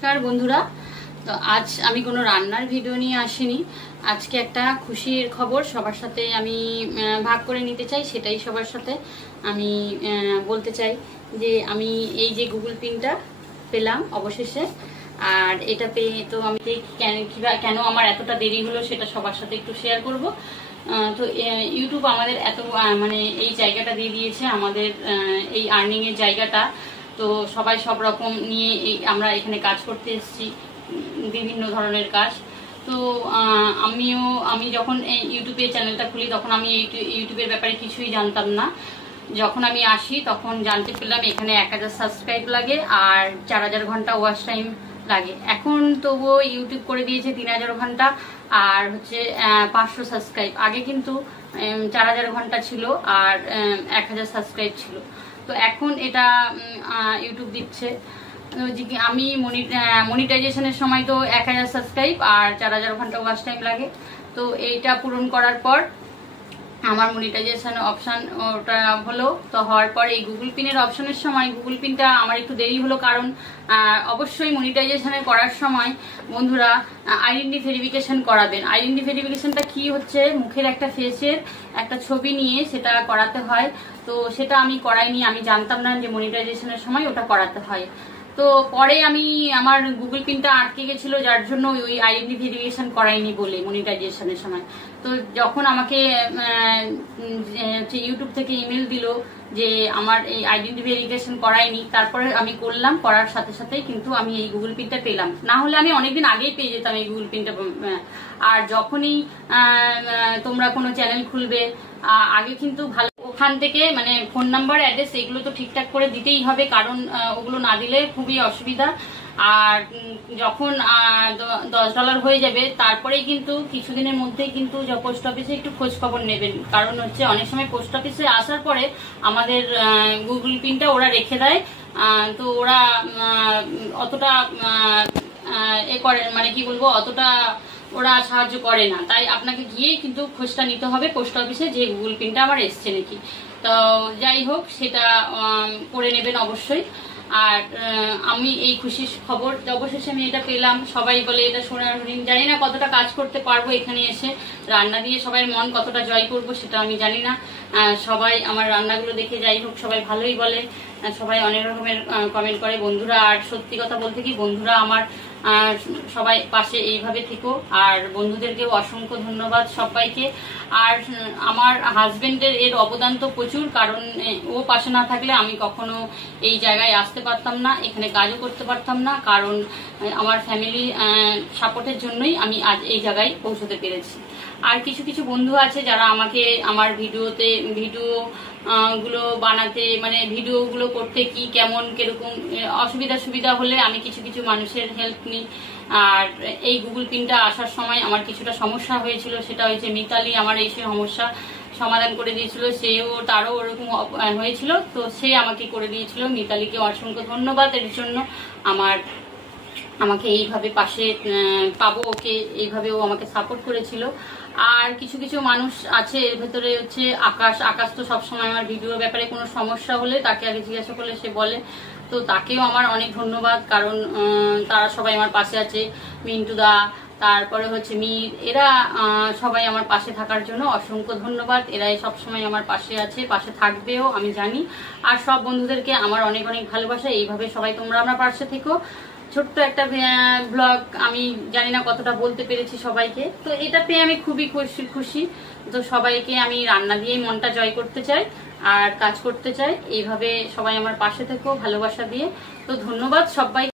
নমস্কার বন্ধুরা। তো আজ আমি কোনো রান্নার ভিডিও নিয়ে আসিনি। আজকে একটা খুশির খবর সবার সাথে আমি ভাগ করে নিতে চাই, সেটাই সবার সাথে আমি বলতে চাই যে আমি এই যে গুগল পিনটা পেলাম অবশেষে। আর এটা পেয়ে তো আমি কেন আমার এতটা দেরি হলো সেটা সবার সাথে একটু শেয়ার করব। তো ইউটিউব আমাদের এত মানে এই জায়গাটা দিয়ে দিয়েছে, আমাদের এই আর্নিং এর জায়গাটা। তো সবাই সব রকম নিয়ে আমরা এখানে কাজ করতে এসেছি, বিভিন্ন ধরনের কাজ। তো আমি যখন এই ইউটিউবে চ্যানেলটা খুলি তখন আমি ইউটিউবের ব্যাপারে কিছুই জানতাম না। যখন আমি আসি তখন জানতে পারলাম এখানে 1000 সাবস্ক্রাইব লাগে আর 4000 ঘন্টা ওয়াচ টাইম লাগে। এখন তবুও ইউটিউব করে দিয়েছে 3000 ঘন্টা আর হচ্ছে 500 সাবস্ক্রাইব। আগে কিন্তু 4000 ঘন্টা ছিল আর 1000 সাবস্ক্রাইব ছিল। তো এখন এটা ইউটিউব দিচ্ছে। আমি মনিটাইজেশনের সময় তো 1000 সাবস্ক্রাইব আর 4000 ঘন্টা ওয়াচ টাইম লাগে। তো এইটা পূরণ করার পর আমার মনিটাইজেশন অপশন ওটা হলো। তো হওয়ার পর এই গুগল পিনের অপশনের সময় গুগল পিনটা আমার একটু দেরি হলো, কারণ অবশ্যই মনিটাইজেশনে করার সময় বন্ধুরা আইডেন্টি ভেরিফিকেশন করাবেন। আইডেন্টি ভেরিফিকেশনটা কি হচ্ছে, মুখের একটা ফেসের একটা ছবি নিয়ে সেটা করাতে হয়। তো সেটা আমি করাইনি, আমি জানতাম না যে মনিটাইজেশনের সময় ওটা করাতে হয়। তো পরে আমার গুগল পিনটা আটকে গেছিল, যার জন্য ওই আইডেন্টি ভেরিফিকেশন করাইনি বলে মনিটাইজেশনের সময়। তো যখন আমাকে ইউটিউব থেকে ইমেল দিল যে আমার এই আইডেন্টি ভেরিফিকেশন করাইনি, তারপরে আমি করলাম, করার সাথে সাথেই কিন্তু আমি এই গুগল পিনটা পেলাম। না হলে আমি অনেকদিন আগেই পেয়ে যেতাম এই গুগল পিনটা। আর যখনই তোমরা কোনো চ্যানেল খুলবে আগে কিন্তু ভালো ওখান থেকে মানে ফোন নাম্বার, অ্যাড্রেস এগুলো তো ঠিকঠাক করে দিতেই হবে, কারণ ওগুলো না দিলে খুবই অসুবিধা। আর যখন $10 হয়ে যাবে তারপরেই কিন্তু কিছুদিনের মধ্যেই কিন্তু পোস্ট অফিসে একটু খোঁজ খবর নেবেন, কারণ হচ্ছে অনেক সময় পোস্ট অফিসে আসার পরে আমাদের গুগল পিনটা ওরা রেখে দেয়। তো ওরা অতটা এ করে, মানে কি বলবো, অতটা ওরা সাহায্য করে না। তাই আপনাকে গিয়েই কিন্তু খোঁজটা নিতে হবে পোস্ট অফিসে যে গুগল পিনটা আমার এসছে নাকি। তো যাই হোক, সেটা করে নেবেন অবশ্যই। আর আমি এই খুশির খবর অবশেষে আমি এটা পেলাম। সবাই বলে এটা সোনার হরিণ। জানি না কতটা কাজ করতে পারবো এখানে এসে, রান্না দিয়ে সবাই মন কতটা জয় করবো সেটা আমি জানি না। সবাই আমার রান্নাগুলো দেখে যাই হোক সবাই ভালোই বলে, সবাই অনেক রকমের কমেন্ট করে বন্ধুরা। আর সত্যি কথা বলতে কি বন্ধুরা আমার সবাই পাশে এইভাবে থেকো। আর বন্ধুদেরকেও অসংখ্য ধন্যবাদ সবাইকে। আর আমার হাজবেন্ডের এর অবদান তো প্রচুর, কারণ ও পাশে না থাকলে আমি কখনো এই জায়গায় আসতে পারতাম না, এখানে কাজও করতে পারতাম না, কারণ আমার ফ্যামিলি সাপোর্টের জন্যই আমি আজ এই জায়গায় পৌঁছতে পেরেছি। আর কিছু কিছু বন্ধু আছে যারা আমাকে আমার ভিডিও গুলো বানাতে, মানে ভিডিওগুলো করতে কি কেমন কিরকম সুবিধা হলে আমি কিছু কিছু মানুষের হেল্প নিই। আর এই গুগল পিনটা আসার সময় আমার কিছুটা সমস্যা হয়েছিল, সেটা হয়েছে মিতালি আমার এই সমস্যা সমাধান করে দিয়েছিল। তারও ওরকম হয়েছিল, তো সে আমাকে করে দিয়েছিল। মিতালিকে অসংখ্য ধন্যবাদ এর জন্য। আমাকে এইভাবে পাশে পাবো ওকে, এইভাবে ও আমাকে সাপোর্ট করেছিল। আর কিছু কিছু মানুষ আছে এর ভেতরে হচ্ছে আকাশ তো সবসময় আমার ভিডিওর ব্যাপারে কোনো সমস্যা হলে তাকে আগে জিজ্ঞাসা করলে সে বলে। তো তাকেও আমার অনেক ধন্যবাদ, কারণ তারা সবাই আমার পাশে আছে। মিন্টুদা, তারপরে হচ্ছে মীর, এরা সবাই আমার পাশে থাকার জন্য অসংখ্য ধন্যবাদ। এরাই সবসময় আমার পাশে আছে, পাশে থাকবেও আমি জানি। আর সব বন্ধুদেরকে আমার অনেক অনেক ভালোবাসা। এইভাবে সবাই তোমরা আমার পাশে থেকো। ছোট্ট একটা ব্লগ, আমি জানি না কতটা বলতে পেরেছি সবাইকে। তো এটা পেয়ে আমি খুবই খুশি। তো সবাইকে আমি রান্না দিয়েই মনটা জয় করতে চাই আর কাজ করতে চাই। এইভাবে সবাই আমার পাশে থেকো ভালোবাসা দিয়ে। তো ধন্যবাদ সবাই।